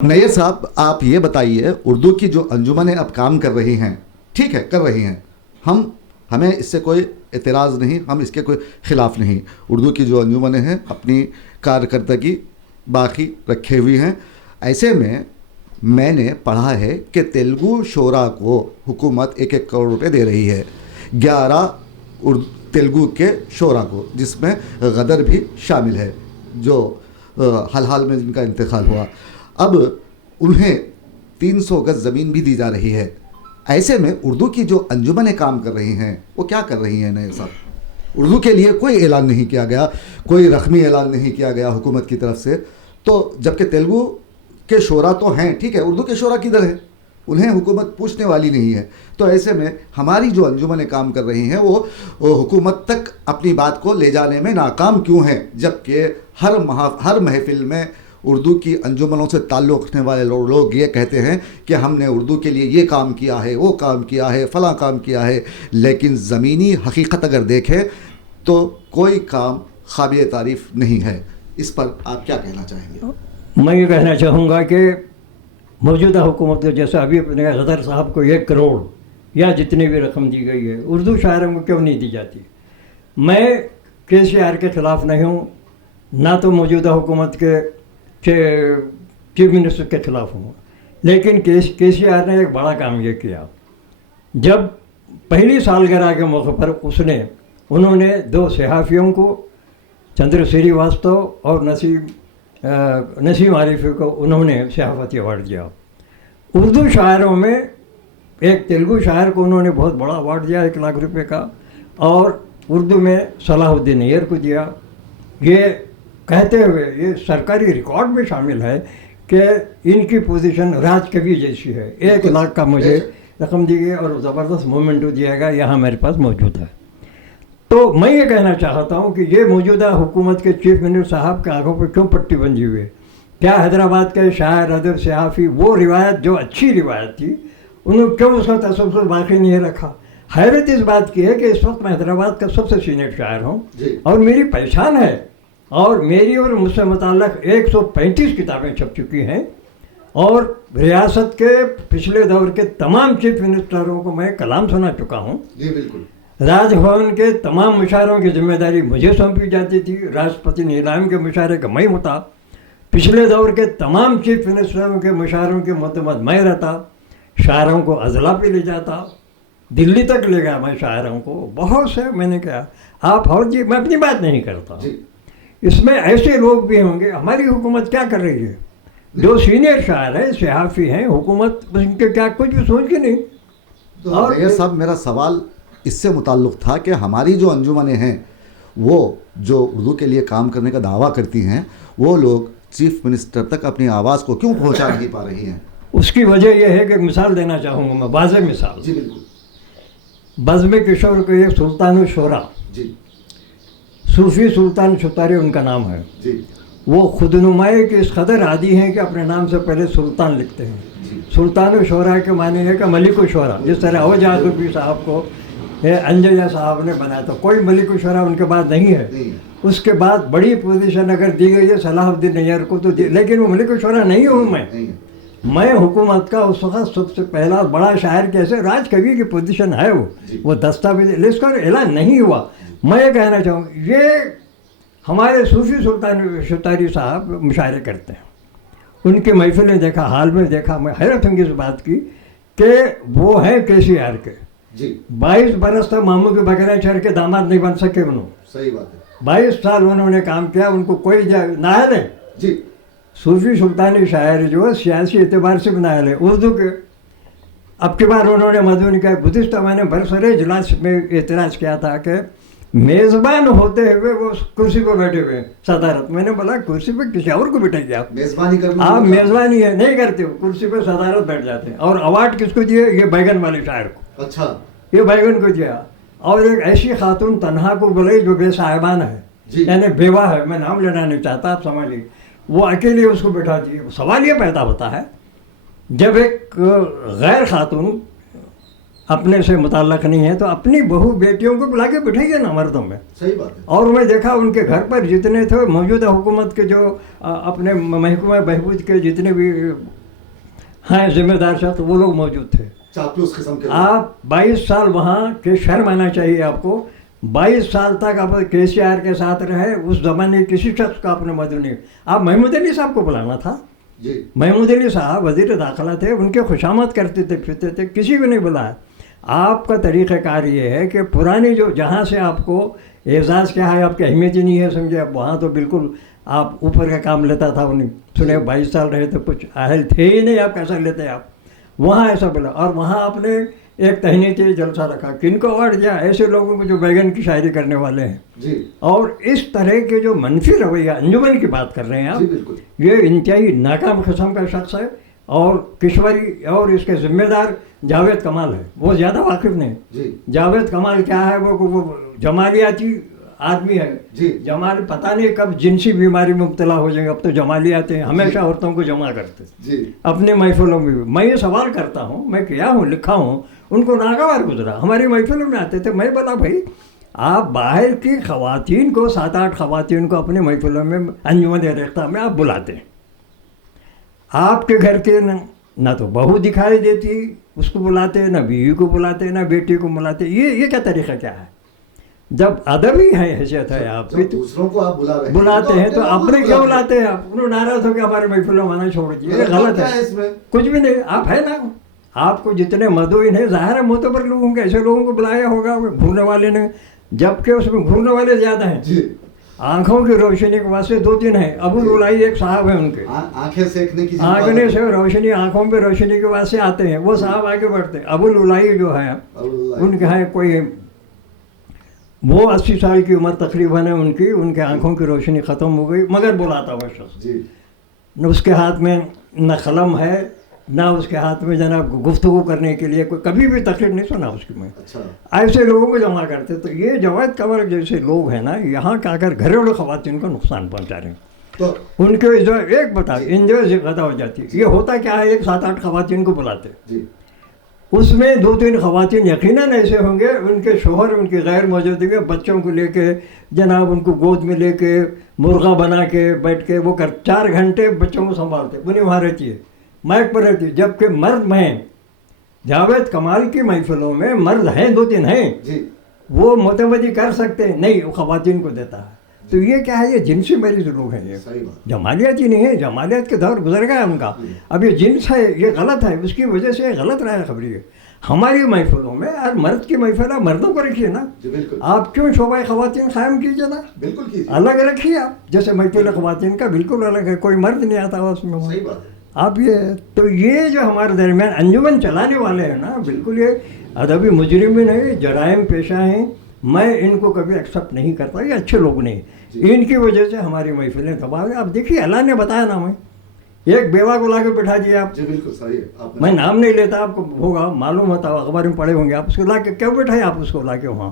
نیر صاحب آپ یہ بتائیے اردو کی جو انجمنیں اب کام کر رہی ہیں، ٹھیک ہے کر رہی ہیں، ہمیں اس سے کوئی اعتراض نہیں، ہم اس کے کوئی خلاف نہیں. اردو کی جو انجمنیں ہیں اپنی کارکردگی باقی رکھے ہوئی ہیں. ایسے میں نے پڑھا ہے کہ تیلگو شعراء کو حکومت 1 کروڑ روپے دے رہی ہے 11 تیلگو کے شعراء کو، جس میں غدر بھی شامل ہے جو حال میں جن کا انتقال ہوا. اب انہیں 300 گز زمین بھی دی جا رہی ہے. ایسے میں اردو کی جو انجمنیں کام کر رہی ہیں وہ کیا کر رہی ہیں نیر صاحب؟ اردو کے لیے کوئی اعلان نہیں کیا گیا، کوئی رقمی اعلان نہیں کیا گیا حکومت کی طرف سے. تو جبکہ تیلگو کے شعراء تو ہیں، ٹھیک ہے، اردو کے شعراء کدھر ہیں؟ انہیں حکومت پوچھنے والی نہیں ہے. تو ایسے میں ہماری جو انجمنیں کام کر رہی ہیں وہ حکومت تک اپنی بات کو لے جانے میں ناکام کیوں ہیں، جبکہ ہر محفل میں اردو کی انجمنوں سے تعلق رکھنے والے لوگ یہ کہتے ہیں کہ ہم نے اردو کے لیے یہ کام کیا ہے، وہ کام کیا ہے، فلاں کام کیا ہے. لیکن زمینی حقیقت اگر دیکھیں تو کوئی کام قابل تعریف نہیں ہے. اس پر آپ کیا کہنا چاہیں گے؟ میں یہ کہنا چاہوں گا کہ موجودہ حکومت نے جیسے ابھی اپنے غدر صاحب کو 1 کروڑ یا جتنی بھی رقم دی گئی ہے اردو شاعروں کو کیوں نہیں دی جاتی؟ میں KCR کے خلاف نہیں ہوں، نہ تو موجودہ حکومت کے چیف منسٹر کے خلاف ہوں. لیکن KCR نے ایک بڑا کام یہ کیا، جب پہلی سالگرہ کے موقع پر انہوں نے 2 صحافیوں کو، چندر سریواستو اور نسیم عارفی کو انہوں نے صحافتی ایوارڈ دیا. اردو شاعروں میں ایک تیلگو شاعر کو انہوں نے بہت بڑا ایوارڈ دیا 1 لاکھ روپے کا، اور اردو میں صلاح الدین نیر کو دیا. یہ کہتے ہوئے یہ سرکاری ریکارڈ میں شامل ہے کہ ان کی پوزیشن راج کبھی جیسی ہے. 1 لاکھ کا مجھے رقم دی گئی اور زبردست مومنٹو دیا گیا، یہاں میرے پاس موجود ہے. تو میں یہ کہنا چاہتا ہوں کہ یہ موجودہ حکومت کے چیف منسٹر صاحب کے آنکھوں پہ کیوں پٹی بندھی ہوئی ہے؟ کیا حیدرآباد کے شاعر، ادیب، صحافی وہ روایت جو اچھی روایت تھی انہوں نے کیوں اس کا تسلسل باقی نہیں رکھا؟ حیرت اس بات کی ہے کہ اس وقت میں حیدرآباد کا سب سے سینئر شاعر ہوں اور میری پہچان ہے، اور میری اور مجھ سے متعلق 135 کتابیں چھپ چکی ہیں، اور ریاست کے پچھلے دور کے تمام چیف منسٹروں کو میں کلام سنا چکا ہوں. جی بالکل. راج بھون کے تمام مشاعروں کی ذمہ داری مجھے سونپی جاتی تھی، راشٹرپتی نیلام کے مشاعرے کا میں ہوتا، پچھلے دور کے تمام چیف منسٹروں کے مشاعروں کے معتمد میں رہتا، شاعروں کو اضلاع پہ لے جاتا، دلی تک لے گیا میں شاعروں کو، بہت سے میں نے کہا. آپ اور جی میں اپنی بات نہیں کرتا، اس میں ایسے لوگ بھی ہوں گے. ہماری حکومت کیا کر رہی ہے؟ جو سینئر شاعر ہیں، صحافی ہیں، حکومت ان کے کیا کچھ بھی سوچ کے نہیں. اور یہ صاحب میرا سوال اس سے متعلق تھا کہ ہماری جو انجمنیں ہیں وہ جو اردو کے لیے کام کرنے کا دعویٰ کرتی ہیں وہ لوگ چیف منسٹر تک اپنی آواز کو کیوں پہنچا نہیں پا رہی ہیں؟ اس کی وجہ یہ ہے کہ مثال دینا چاہوں گا میں، واضح مثال. جی بالکل. بزم کشور کے ایک سلطان الشعراء، جی صوفی سلطان شتاری ان کا نام ہے. جی وہ خود نمائی کے اس قدر عادی ہیں کہ اپنے نام سے پہلے سلطان لکھتے ہیں. سلطان الشعراء کے معنی ہے کہ ملک الشعراء، جس طرح اوجازوی صاحب کو انجیا صاحب نے بنایا، تو کوئی ملک الشعراء ان کے بعد نہیں ہے. اس کے بعد بڑی پوزیشن اگر دی گئی ہے صلاح الدین نیر کو تو لیکن وہ ملک الشعراء نہیں ہوں میں حکومت کا اس وقت سب سے پہلا بڑا شاعر کیسے راج کبھی کی پوزیشن ہے، وہ دستاویز لسٹ کا اعلان نہیں ہوا. میں یہ کہنا چاہوں گا یہ ہمارے صوفی سلطان شتاری صاحب مشاعرے کرتے ہیں، ان کی محفلیں دیکھا، حال میں دیکھا، میں حیرت انگیز بات کی کہ وہ ہیں KCR کے. 22 برس تک ماموں کے بغیر شہر کے داماد نہیں بن سکے انہوں. صحیح بات ہے. 22 سال انہوں نے کام کیا، ان کو کوئی نااہل ہے. جی صوفی سلطانی شاعر جو ہے سیاسی اعتبار سے بھی نااہل ہے اردو کے. اب کی بار انہوں نے مدعو کیا، گزشتہ میں نے برسر اجلاس میں اعتراض کیا تھا کہ میزبان ہوتے ہوئے وہ کرسی پہ بیٹھے ہوئے صدارت. میں نے بولا کرسی پہ کسی اور کو بیٹھے گیا، آپ میزبانی ہے نہیں کرتے ہو، کرسی پہ صدارت بیٹھ جاتے ہیں. اور ایوارڈ کس کو دیے؟ یہ بیگن والے شاعر کو. اچھا، یہ بیگن کو دیا. اور ایک ایسی خاتون تنہا کو بولے جو بے صاحبان ہے، یعنی بیوہ ہے، میں نام لینا نہیں چاہتا، آپ سمجھ لیجیے، وہ اکیلے اس کو بٹھا دیے. سوال یہ پیدا ہوتا ہے جب ایک غیر خاتون اپنے سے متعلق نہیں ہے تو اپنی بہو بیٹیوں کو بلا کے بٹھائیے نا مردوں میں. صحیح بات ہے. اور میں دیکھا ان کے گھر پر جتنے تھے موجودہ حکومت کے جو اپنے محکمہ بہبود کے جتنے بھی ہیں ذمہ دار شخص وہ لوگ موجود تھے. چاپلوس قسم کے. آپ 22 سال وہاں کے شرم آنا چاہیے آپ کو. 22 سال تک آپ کے سی آر کے ساتھ رہے. اس زمانے کسی شخص کا آپ نے مدد نہیں. آپ محمود علی صاحب کو بلانا تھا. جی. محمود علی صاحب وزیر داخلہ تھے, ان کے خوشامد کرتے تھے پھرتے تھے, کسی کو نہیں بلایا. آپ کا طریقہ کار یہ ہے کہ پرانی جو جہاں سے آپ کو اعزاز کیا ہے, آپ کی اہمیت ہی نہیں ہے سمجھے. اب وہاں تو بالکل آپ اوپر کا کام لیتا تھا. انہیں سنے 22 سال رہے تو کچھ اہل تھے ہی نہیں, آپ کیسا لیتے آپ. وہاں ایسا بولا. اور وہاں آپ نے ایک تہنیتی جلسہ رکھا. کن کو اوارڈ دیا؟ ایسے لوگوں کو جو بیگن کی شاعری کرنے والے ہیں. جی. اور اس طرح کے جو منفی رویہ انجمن کی بات کر رہے ہیں آپ, یہ انتہائی ناکام قسم کا شخص ہے. اور کشوری اور اس کے ذمہ دار جاوید کمال ہے, وہ زیادہ واقف نہیں. جاوید کمال کیا ہے, وہ جمالیاتی آدمی ہے. جمال پتہ نہیں کب جنسی بیماری میں مبتلا ہو جائیں گے. اب تو جمالیات ہیں, ہمیشہ عورتوں کو جمع کرتے اپنے محفلوں میں بھی. میں یہ سوال کرتا ہوں, میں کیا ہوں لکھا ہوں, ان کو ناگوار گزرا. ہماری محفلوں میں آتے تھے. میں بولا بھائی آپ باہر کی خواتین کو 7-8 خواتین کو اپنے محفلوں میں انجمن ریختہ میں آپ بلاتے ہیں. آپ کے گھر کے نہ تو بہو دکھائی دیتی, اس کو بلاتے, نہ بیوی کو بلاتے, نہ بیٹی کو بلاتے. یہ کیا طریقہ کیا ہے؟ جب ادبی ہے حیثیت ہے آپ کی, دوسروں کو آپ بلاتے ہیں تو اپنے کیوں بلاتے ہیں آپ؟ انہوں ناراض ہو کے ہمارے محفلوں میں آنا چھوڑ دیے. یہ غلط ہے. کچھ بھی نہیں. آپ ہے نا, آپ کو جتنے مدعوین ہیں ظاہر ہے معتبر لوگوں کے, ایسے لوگوں کو بلایا ہوگا گھورنے والے نے, جبکہ اس میں گھورنے والے زیادہ ہیں. آنکھوں کی روشنی کے واسطے 2-3 ہیں. ابو لولائی ایک صاحب ہیں, ان کے آنکھیں سیکھنے کی آنکھیں سے روشنی, آنکھوں پہ روشنی کے واسطے آتے ہیں. وہ صاحب آگے بڑھتے. ابو لولائی جو ہے ان کے ہیں کوئی, وہ 80 سال کی عمر تقریباً ہے ان کی. ان کے آنکھوں کی روشنی ختم ہو گئی, مگر بلاتا ہوا شخص. نہ اس کے ہاتھ میں نہ قلم ہے, نہ اس کے ہاتھ میں جناب گفتگو کرنے کے لیے کوئی, کبھی بھی تقریر نہیں سنا اس کی میں. ایسے لوگوں کو جمع کرتے. تو یہ جاوید کمال جیسے لوگ ہیں نا, یہاں کا اگر گھریلو خواتین کو نقصان پہنچا رہے ہیں, ان کے جو ایک بتا انجوائے زیادہ ہو جاتی ہے. یہ ہوتا کیا ہے, ایک 7-8 خواتین کو بلاتے, اس میں 2-3 خواتین یقیناً ایسے ہوں گے ان کے شوہر ان کی غیر موجودگی میں بچوں کو لے کے جناب ان کو گود میں لے کے مرغا بنا کے بیٹھ کے وہ 4 گھنٹے بچوں کو سنبھالتے. انہیں وہاں رہتی ہے, مائک پر رہتی ہے. جبکہ مرد میں جاوید کمال کی محفلوں میں مرد ہیں 2-3 ہیں, وہ متوجہ کر سکتے نہیں, وہ خواتین کو دیتا ہے. تو یہ کیا ہے, یہ جنسی مریض لوگ ہیں. یہ جمالیات ہی نہیں ہے, جمالیات کے دور گزر گیا ان کا. اب یہ جنس ہے, یہ غلط ہے, اس کی وجہ سے غلط رائے خبری ہے. ہماری محفلوں میں اور مرد کی محفل ہے, مردوں کو رکھیے نا. آپ کیوں شعبہ خواتین قائم کیجیے نا, الگ رکھیے آپ. جیسے محفل خواتین کا بالکل الگ ہے, کوئی مرد نہیں آتا اس میں. آپ یہ تو یہ جو ہمارے درمیان انجمن چلانے والے ہیں نا, بالکل یہ ادبی مجرمین ہیں, جرائم پیشہ ہیں. میں ان کو کبھی ایکسیپٹ نہیں کرتا. یہ اچھے لوگ نہیں, ان کی وجہ سے ہماری محفلیں تباہ ہوئی. آپ دیکھیے اللہ نے بتایا نا, میں ایک بیوہ کو لا کے بٹھا دیا آپ. بالکل صحیح ہے. میں نام نہیں لیتا, آپ کو ہوگا معلوم ہوتا, اخبار میں پڑھے ہوں گے آپ. اس کو لا کے کیوں بٹھائے آپ اس کو لا کے وہاں؟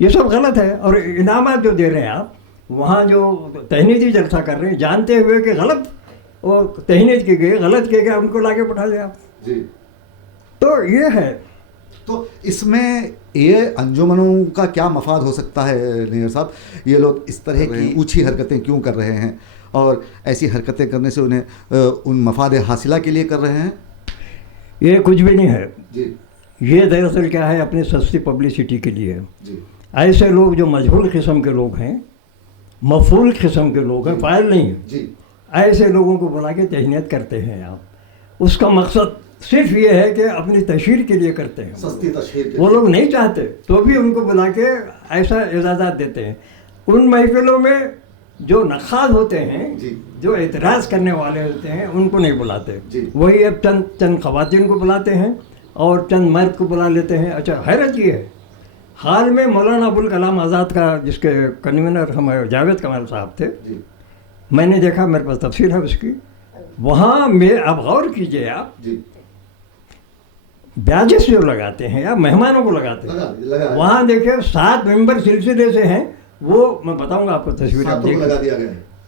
یہ سب غلط ہے. اور انعامات جو دے رہے ہیں آپ, وہاں جو تہنیتی جلسہ کر رہے ہیں جانتے ہوئے کہ غلط وہ تہنیت کی گئی, غلط کیا گیا, ان کو لا کے بٹھا دیا آپ. تو یہ ہے. تو اس میں یہ انجمنوں کا کیا مفاد ہو سکتا ہے نیر صاحب؟ یہ لوگ اس طرح کی اونچی حرکتیں کیوں کر رہے ہیں, اور ایسی حرکتیں کرنے سے انہیں ان مفاد حاصلہ کے لیے کر رہے ہیں؟ یہ کچھ بھی نہیں ہے. یہ دراصل کیا ہے, اپنی سستی پبلسٹی کے لیے. ایسے لوگ جو مجہول قسم کے لوگ ہیں, مفعول قسم کے لوگ ہیں, فاعل نہیں ہیں, ایسے لوگوں کو بلا کے تہنیت کرتے ہیں آپ. اس کا مقصد صرف یہ ہے کہ اپنی تشہیر کے لیے کرتے ہیں. سستی تشہیر. وہ لوگ نہیں چاہتے تو بھی ان کو بلا کے ایسا اعزازات دیتے ہیں. ان محفلوں میں جو نقاد ہوتے ہیں, جو اعتراض کرنے والے ہوتے ہیں, ان کو نہیں بلاتے. وہی اب چند خواتین کو بلاتے ہیں اور چند مرد کو بلا لیتے ہیں. اچھا حیرت یہ ہے, حال میں مولانا ابوالکلام آزاد کا جس کے کنوینر ہمارے جاوید کمال صاحب تھے, میں نے دیکھا, میرے پاس تفصیل ہے اس کی. وہاں میں اب غور کیجئے آپ, بیاجس جو لگاتے ہیں یا مہمانوں کو لگاتے ہیں, وہاں دیکھیں 7 ممبر سلسلے سے ہیں. وہ میں بتاؤں گا آپ کو تصویر, آپ دیکھ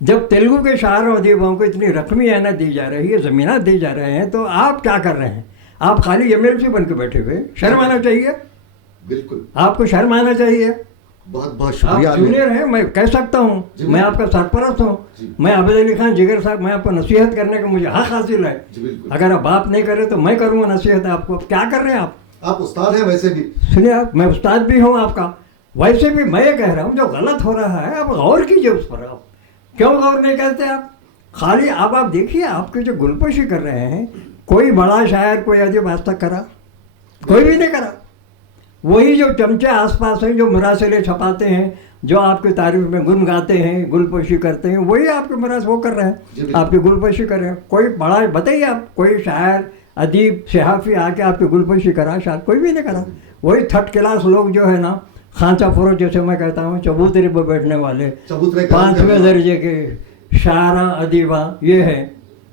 جب تیلگو کے شاعر و ادیبوں کو اتنی رقمی اعانت دی جا رہی ہے، زمینات دی جا رہے ہیں، تو آپ کیا کر رہے ہیں؟ آپ خالی ایم ایل سی بن کے بیٹھے ہوئے. شرم آنا چاہیے. بالکل آپ کو شرم آنا چاہیے. بہت بہت آپ شکریہ. جونیئر ہیں، میں کہہ سکتا ہوں، جی میں آپ کا سرپرست ہوں. جی. میں عابد علی خان جگر صاحب، میں آپ کو نصیحت کرنے کا مجھے حق حاصل ہے. جی بالکل. اگر آپ باپ نہیں کرے تو میں کروں گا نصیحت آپ کو. کیا کر رہے ہیں آپ؟ آپ استاد ہیں ویسے بھی. سنیے، آپ، میں استاد بھی ہوں آپ کا. ویسے بھی میں یہ کہہ رہا ہوں جو غلط ہو رہا ہے آپ غور کیجئے اس پر. آپ کیوں غور نہیں کرتے؟ آپ خالی آپ دیکھیے، آپ کے جو گلپوشی کر رہے ہیں، کوئی بڑا شاعر کوئی ادیب آج تک کرا؟ کوئی بھی نہیں کرا. وہی جو چمچے آس پاس ہیں، جو مراسلے چھپاتے ہیں، جو آپ کی تعریف میں گن گاتے ہیں، گل پوشی کرتے ہیں، وہی آپ کے مراسل وہ کر رہے ہیں، آپ کی گل پوشی کر رہے ہیں. کوئی بڑا بتائیے آپ، کوئی شاعر ادیب صحافی آ کے آپ کی گل پوشی کرا؟ شاید کوئی بھی نہیں کرا. وہی تھرڈ کلاس لوگ جو ہے نا، خانچہ فروش جیسے میں کہتا ہوں، چبوترے پہ بیٹھنے والے، 5ویں درجے کے شاعراں ادیباں، یہ ہے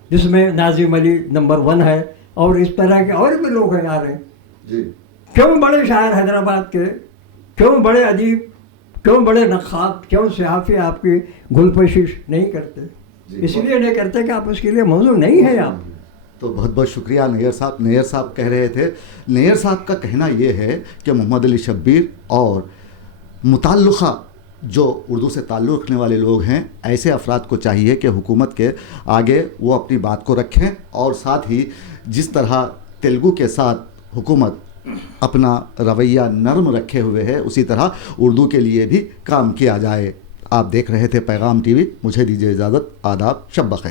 جس میں ناظم علی نمبر 1 ہے، اور اس طرح کے اور بھی لوگ ہیں آ رہے ہیں. جی. کیوں بڑے شاعر حیدرآباد کے، کیوں بڑے ادیب، کیوں بڑے نقاد، کیوں صحافی آپ کی گل پوشی نہیں کرتے؟ اس لیے نہیں کرتے کہ آپ اس کے لیے موضوع نہیں ہے. آپ تو بہت بہت شکریہ نیئر صاحب. نیئر صاحب کہہ رہے تھے، نیئر صاحب کا کہنا یہ ہے کہ محمد علی شبیر اور متعلقہ جو اردو سے تعلق رکھنے والے لوگ ہیں، ایسے افراد کو چاہیے کہ حکومت کے آگے وہ اپنی بات کو رکھیں، اور ساتھ ہی جس طرح تیلگو کے ساتھ حکومت اپنا رویہ نرم رکھے ہوئے ہے، اسی طرح اردو کے لیے بھی کام کیا جائے. آپ دیکھ رہے تھے پیغام ٹی وی. مجھے دیجیے اجازت. آداب. شب بخیر.